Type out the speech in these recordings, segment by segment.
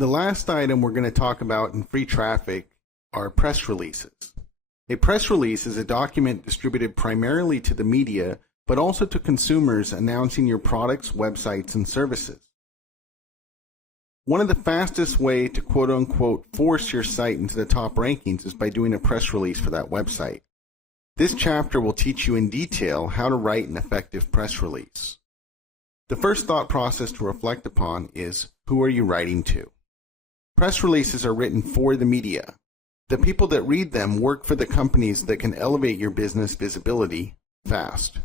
The last item we're going to talk about in free traffic are press releases. A press release is a document distributed primarily to the media, but also to consumers announcing your products, websites, and services. One of the fastest ways to quote-unquote force your site into the top rankings is by doing a press release for that website. This chapter will teach you in detail how to write an effective press release. The first thought process to reflect upon is, who are you writing to? Press releases are written for the media. The people that read them work for the companies that can elevate your business visibility fast.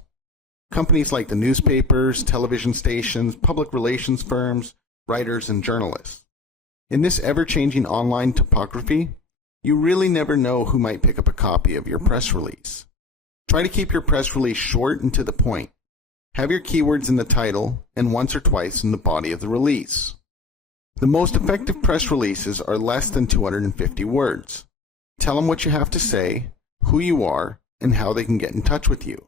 Companies like the newspapers, television stations, public relations firms, writers, and journalists. In this ever-changing online topography, you really never know who might pick up a copy of your press release. Try to keep your press release short and to the point. Have your keywords in the title and once or twice in the body of the release. The most effective press releases are less than 250 words. Tell them what you have to say, who you are, and how they can get in touch with you.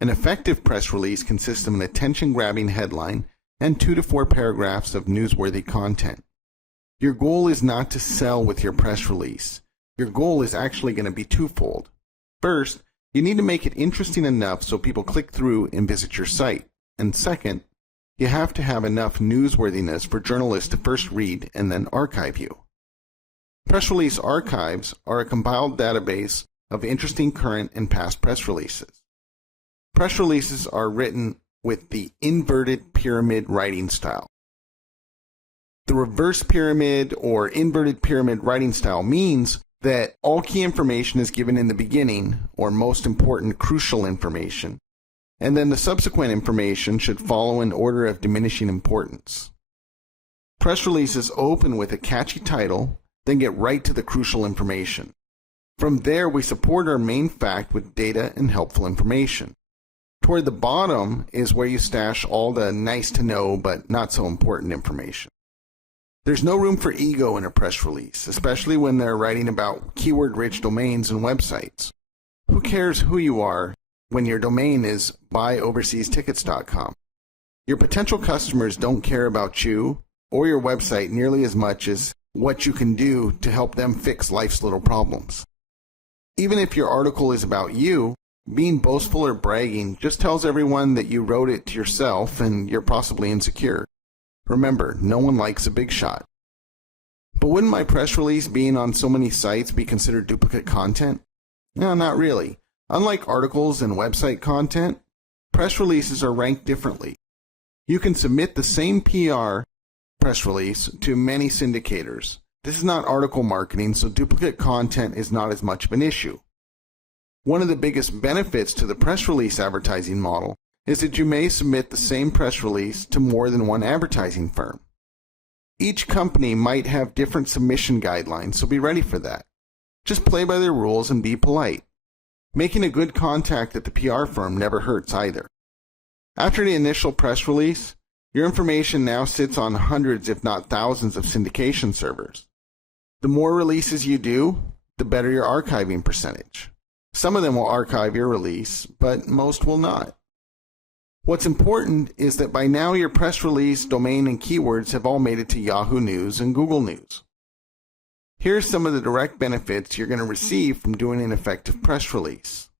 An effective press release consists of an attention-grabbing headline and 2 to 4 paragraphs of newsworthy content. Your goal is not to sell with your press release. Your goal is actually going to be twofold. First, you need to make it interesting enough so people click through and visit your site. And second, you have to have enough newsworthiness for journalists to first read and then archive you. Press release archives are a compiled database of interesting current and past press releases. Press releases are written with the inverted pyramid writing style. The reverse pyramid or inverted pyramid writing style means that all key information is given in the beginning, or most important crucial information, and then the subsequent information should follow in order of diminishing importance. Press releases open with a catchy title, then get right to the crucial information. From there, we support our main fact with data and helpful information. Toward the bottom is where you stash all the nice to know but not so important information. There's no room for ego in a press release, especially when they're writing about keyword-rich domains and websites. Who cares who you are when your domain is buyoverseastickets.com? Your potential customers don't care about you or your website nearly as much as what you can do to help them fix life's little problems. Even if your article is about you, being boastful or bragging just tells everyone that you wrote it to yourself and you're possibly insecure. Remember, no one likes a big shot. But wouldn't my press release being on so many sites be considered duplicate content? No, not really. Unlike articles and website content, press releases are ranked differently. You can submit the same PR press release to many syndicators. This is not article marketing, so duplicate content is not as much of an issue. One of the biggest benefits to the press release advertising model is that you may submit the same press release to more than one advertising firm. Each company might have different submission guidelines, so be ready for that. Just play by their rules and be polite. Making a good contact at the PR firm never hurts either. After the initial press release, your information now sits on hundreds if not thousands of syndication servers. The more releases you do, the better your archiving percentage. Some of them will archive your release, but most will not. What's important is that by now your press release, domain, and keywords have all made it to Yahoo News and Google News. Here are some of the direct benefits you're going to receive from doing an effective press release.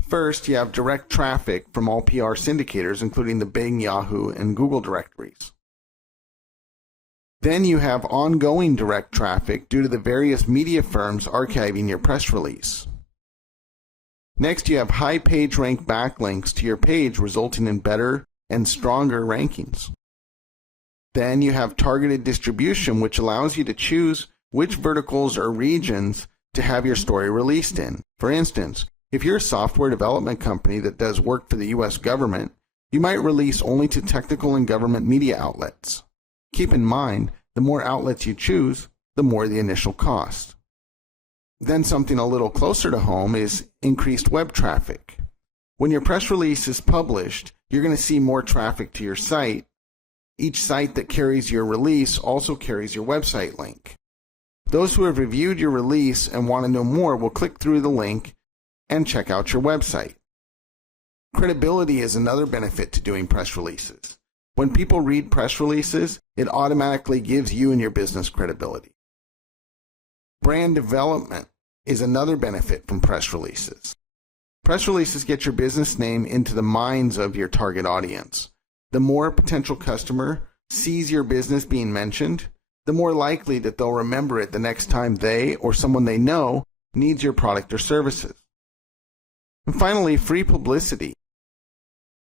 First, you have direct traffic from all PR syndicators, including the Bing, Yahoo, and Google directories. Then you have ongoing direct traffic due to the various media firms archiving your press release. Next, you have high page rank backlinks to your page, resulting in better and stronger rankings. Then you have targeted distribution, which allows you to choose which verticals or regions to have your story released in. For instance, if you're a software development company that does work for the U.S. government, you might release only to technical and government media outlets. Keep in mind, the more outlets you choose, the more the initial cost. Then something a little closer to home is increased web traffic. When your press release is published, you're going to see more traffic to your site. Each site that carries your release also carries your website link. Those who have reviewed your release and want to know more will click through the link and check out your website. Credibility is another benefit to doing press releases. When people read press releases, it automatically gives you and your business credibility. Brand development is another benefit from press releases. Press releases get your business name into the minds of your target audience. The more a potential customer sees your business being mentioned, the more likely that they'll remember it the next time they or someone they know needs your product or services. And finally, free publicity.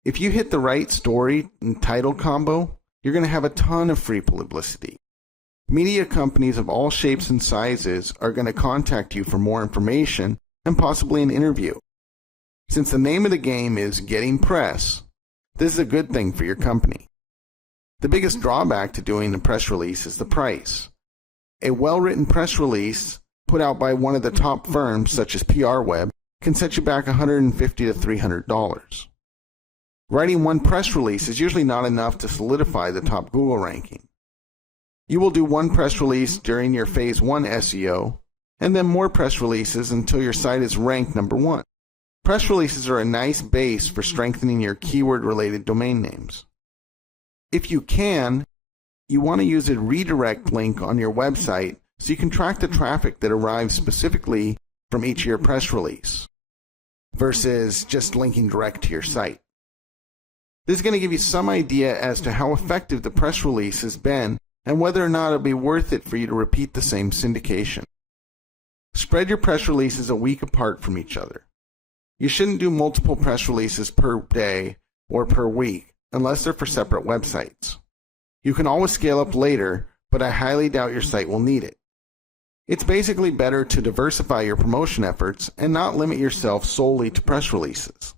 If you hit the right story and title combo, you're going to have a ton of free publicity. Media companies of all shapes and sizes are going to contact you for more information and possibly an interview. Since the name of the game is getting press, this is a good thing for your company. The biggest drawback to doing a press release is the price. A well-written press release put out by one of the top firms, such as PR Web, can set you back $150 to $300. Writing one press release is usually not enough to solidify the top Google ranking. You will do one press release during your Phase 1 SEO, and then more press releases until your site is ranked number 1. Press releases are a nice base for strengthening your keyword-related domain names. If you can, you want to use a redirect link on your website so you can track the traffic that arrives specifically from each of your press release versus just linking direct to your site. This is going to give you some idea as to how effective the press release has been and whether or not it'll be worth it for you to repeat the same syndication. Spread your press releases a week apart from each other. You shouldn't do multiple press releases per day or per week unless they're for separate websites. You can always scale up later, but I highly doubt your site will need it. It's basically better to diversify your promotion efforts and not limit yourself solely to press releases.